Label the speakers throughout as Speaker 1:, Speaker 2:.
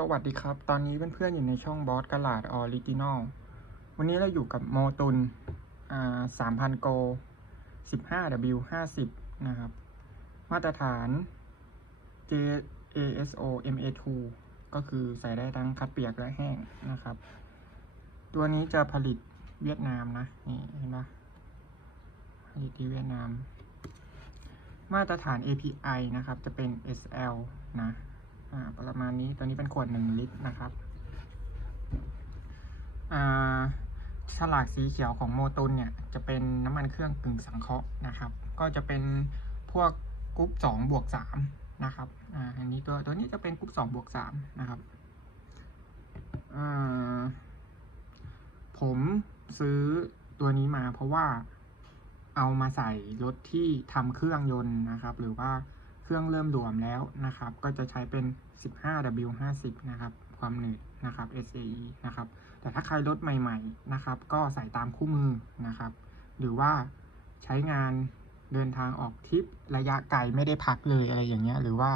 Speaker 1: สวัสดีครับ ตอนนี้เพื่อนๆอยู่ในช่องบอสกลาดออริจินอล วันนี้เราอยู่กับโมตุนอ่าสามพันโกสิบห้า W ห้าสิบนะครับ มาตรฐาน J ASO MA2 ก็คือใส่ได้ทั้งคัดเปียกและแห้งนะครับ ตัวนี้จะผลิตเวียดนามนะ นี่เห็นปะผลิตที่เวียดนาม มาตรฐาน API นะครับ จะเป็น SL นะ อ่าประมาณนี้ตัวนี้เป็นขวดหนึ่งลิตรนะครับอ่าฉลากสีเขียวของโมตุนเนี่ยจะเป็นน้ำมันเครื่องกึ่งสังเคราะห์นะครับ ก็จะเป็นพวกกรุ๊ปสองบวกสามนะครับอ่าอันนี้ตัวตัวนี้จะเป็นกรุ๊ปสองบวกสามนะครับอ่าผมซื้อตัวนี้มาเพราะว่าเอามาใส่รถที่ทำเครื่องยนต์นะครับ หรือว่า เครื่องเริ่มรวมแล้วนะครับ ก็จะใช้เป็น 15W50 นะครับ ความหนืดนะครับ SAE นะครับ แต่ถ้าใครรถใหม่ๆนะครับ ก็ใส่ตามคู่มือนะครับ หรือว่าใช้งานเดินทางออกทริประยะไกลไม่ได้พักเลยอะไรอย่างเงี้ย หรือว่า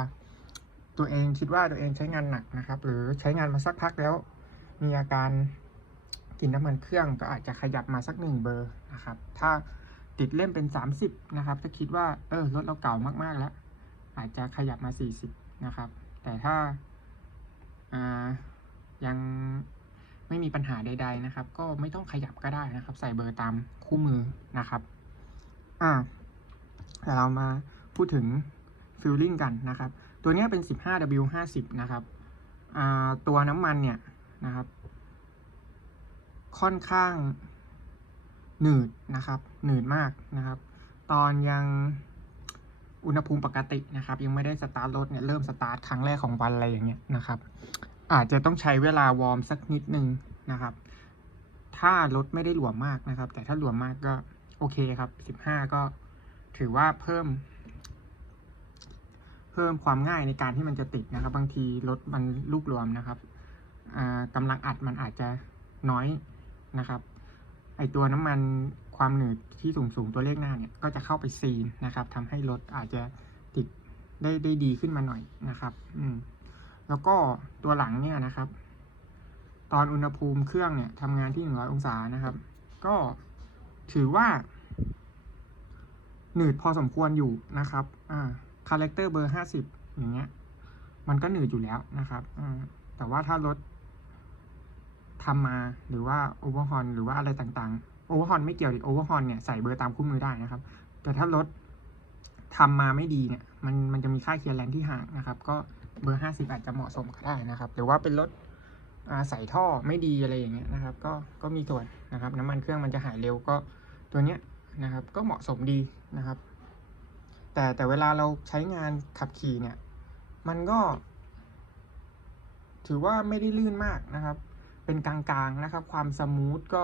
Speaker 1: ตัวเองคิดว่าตัวเองใช้งานหนักนะครับ หรือใช้งานมาสักพักแล้ว มีอาการกินน้ำมันเครื่องก็อาจจะขยับมาสักหนึ่งเบอร์นะครับ ถ้าติดเล่มเป็น 30 นะครับ ถ้าคิดว่าเออรถเราเก่ามากๆแล้ว อาจจะขยับมา 40 นะครับ แต่ถ้ายังไม่มีปัญหาใด ๆนะครับ ก็ไม่ต้องขยับก็ได้นะครับ ใส่เบอร์ตามคู่มือนะครับอ่าแต่เรามาพูดถึงฟิลลิ่งกันนะครับ ตัวนี้เป็น 15W50 นะครับตัวน้ำมันเนี่ยนะครับ ค่อนข้างหนืดนะครับ หนืดมากนะครับ ตอนยัง อุณหภูมิปกตินะครับ ยังไม่ได้สตาร์ทรถเนี่ยเริ่มสตาร์ทครั้งแรกของวันอะไรอย่างเงี้ยนะครับ อาจจะต้องใช้เวลาวอร์มสักนิดนึงนะครับ ถ้ารถไม่ได้หลวมมากนะครับ แต่ถ้าหลวมมากก็โอเคครับสิบห้าก็ถือว่าเพิ่ม เพิ่มความง่ายในการที่มันจะติดนะครับ บางทีรถมันลูกรวมนะครับกำลังอัดมันอาจจะน้อยนะครับ ไอตัวน้ำมัน ความหนืดที่สูงสูงตัวเลขหน้าเนี่ยก็จะเข้าไปซีนนะครับทำให้รถอาจจะติดได้ได้ดีขึ้นมาหน่อยนะครับอืมแล้วก็ตัวหลังเนี่ยนะครับ ตอนอุณหภูมิเครื่องเนี่ยทำงานที่หนึ่งร้อยองศานะครับ ก็ถือว่า หนืดพอสมควรอยู่นะครับอ่าคาแรคเตอร์เบอร์ห้าสิบอย่างเงี้ย มันก็หนืดอยู่แล้วนะครับอ่าแต่ว่าถ้ารถทำมาหรือว่าโอเวอร์ฮอนหรือว่าอะไรต่างๆ โอเวอร์ฮอนไม่เกี่ยวดิโอเวอร์ฮอนเนี่ยใส่เบอร์ตามคู่มือได้นะครับ แต่ถ้ารถทำมาไม่ดีเนี่ยมันมันจะมีค่าเคลียร์แลนที่ห่างนะครับ ก็เบอร์ห้าสิบอาจจะเหมาะสมก็ได้นะครับ หรือว่าเป็นรถใส่ท่อไม่ดีอะไรอย่างเงี้ยนะครับ ก็ก็มีส่วนนะครับ น้ำมันเครื่องมันจะหายเร็วก็ตัวเนี้ยนะครับ ก็เหมาะสมดีนะครับ แต่แต่เวลาเราใช้งานขับขี่เนี่ย มันก็ ถือว่าไม่ได้ลื่นมากนะครับ เป็นกลางๆนะครับ ความสมูทก็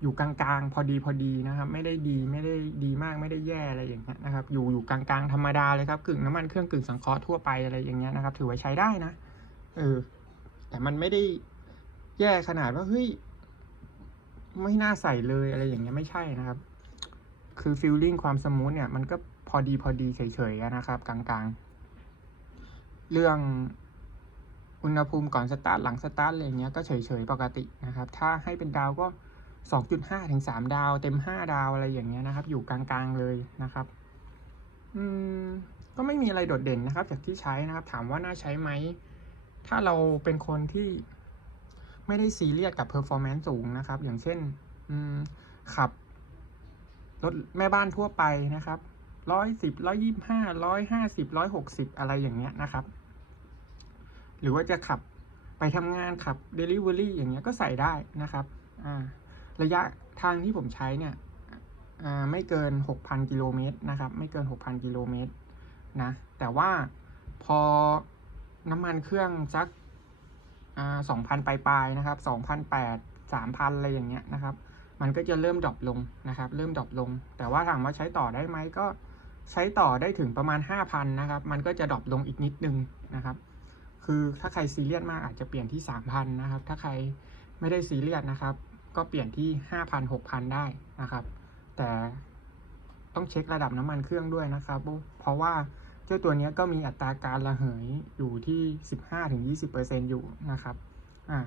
Speaker 1: อยู่กลางๆ พอดีพอดีนะครับ ไม่ได้ดีไม่ได้ดีมากไม่ได้แย่อะไรอย่างเงี้ยนะครับ อยู่อยู่กลางๆธรรมดาเลยครับกึ่งน้ำมันเครื่องกึ่งสังเคราะห์ทั่วไปอะไรอย่างเงี้ยนะครับ ถือว่าใช้ได้นะเออ แต่มันไม่ได้แย่ขนาดว่าเฮ้ยไม่น่าใส่เลยอะไรอย่างเงี้ยไม่ใช่นะครับ คือฟิลลิ่งความสมูทเนี่ยมันก็พอดีพอดีเฉยๆนะครับ กลางๆ เรื่องอุณหภูมิก่อนสตาร์ทหลังสตาร์ทอะไรเงี้ยก็เฉยๆปกตินะครับ ถ้าให้เป็นดาวก็ 2.5 ถึง 3 ดาว เต็ม 5 ดาวอะไรอย่างเงี้ยนะครับ อยู่กลางๆเลยนะครับ อืม ก็ไม่มีอะไรโดดเด่นนะครับ จากที่ใช้นะครับ ถามว่าน่าใช้ไหม ถ้าเราเป็นคนที่ไม่ได้ซีเรียสกับเพอร์ฟอร์แมนซ์สูงนะครับ อย่างเช่น อืม ขับรถแม่บ้านทั่วไปนะครับร้อยสิบร้อยยี่ห้าร้อยห้าสิบร้อยหกสิบอะไรอย่างเงี้ยนะครับ หรือว่าจะขับไปทำงานขับ Delivery อย่างเงี้ยก็ใส่ได้นะครับ อ่า ระยะทางที่ผมใช้เนี่ยไม่เกิน 6,000 กิโลเมตรนะครับ ไม่เกิน 6,000 กิโลเมตรนะ แต่ว่าพอน้ำมันเครื่องสักสองพันปลายๆนะครับสองพันแปดสามพันอะไรอย่างเงี้ยนะครับ มันก็จะเริ่มดรอปลงนะครับ เริ่มดรอปลง แต่ว่าถามว่าใช้ต่อได้ไหมก็ใช้ต่อได้ถึงประมาณ 5,000นะครับ มันก็จะดรอปลงอีกนิดนึงนะครับ คือถ้าใครซีเรียสมากอาจจะเปลี่ยนที่ 3,000นะครับ ถ้าใครไม่ได้ซีเรียสนะครับ ก็เปลี่ยนที่ห้าพันหกพันได้นะครับ แต่ต้องเช็คระดับน้ำมันเครื่องด้วยนะครับ เพราะว่าเจ้าตัวนี้ก็มีอัตราการระเหยอยู่ที่ 15-20%อยู่นะครับอ่า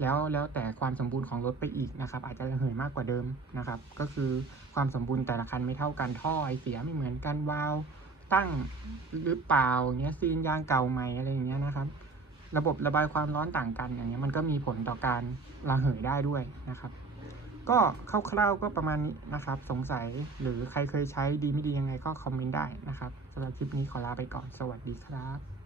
Speaker 1: แล้วแล้วแต่ความสมบูรณ์ของรถไปอีกนะครับ อาจจะระเหยมากกว่าเดิมนะครับ ก็คือความสมบูรณ์แต่ละคันไม่เท่ากันท่อไอเสียไม่เหมือนกันวาล์วตั้งหรือเปล่าเงี้ยซีนยางเก่าใหม่อะไรอย่างเงี้ยนะครับ ระบบระบายความร้อนต่างกันอย่างเงี้ยมันก็มีผลต่อการระเหยได้ด้วยนะครับ ก็คร่าวๆก็ประมาณนี้นะครับ สงสัยหรือใครเคยใช้ดีไม่ดียังไงก็คอมเมนต์ได้นะครับสำหรับคลิปนี้ขอลาไปก่อนสวัสดีครับ